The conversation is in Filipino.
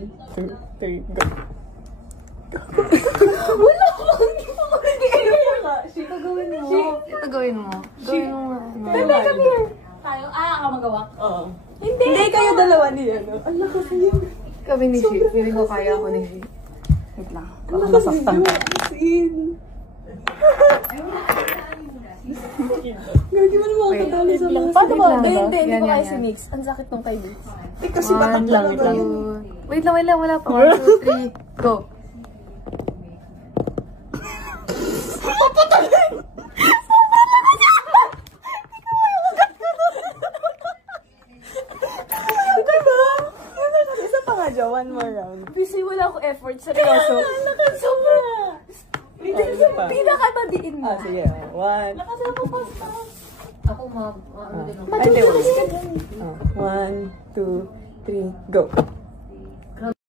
2, 3, go. Wala akong hindi mo. Ito gawin mo. Ito gawin mo. Gawin mo. Bebe, come here. Tayo? Ako magawa? Oo. Hindi, kayo dalawa niya, no? Ang lakas niya. Kami ni Shi. Feeling ko kaya ako ni Shi. Wait lang. Baka masaktan ka. Gagi mo naman katali sa mga Paano ba? Hindi Hindi ko kaya yan. si Mix. Ang sakit nung kay Mix. Kasi batak lang ito. Wait lang. Wala pa. 1, 2, 3. Go. Isa pa nga dyan, one more round. Busy, wala akong effort. Seryoso. Lakas sobra. Pinakatadiin mo. Sige. 1. Lakas na po pasta. Ako Ay, 1, 2, 3, go.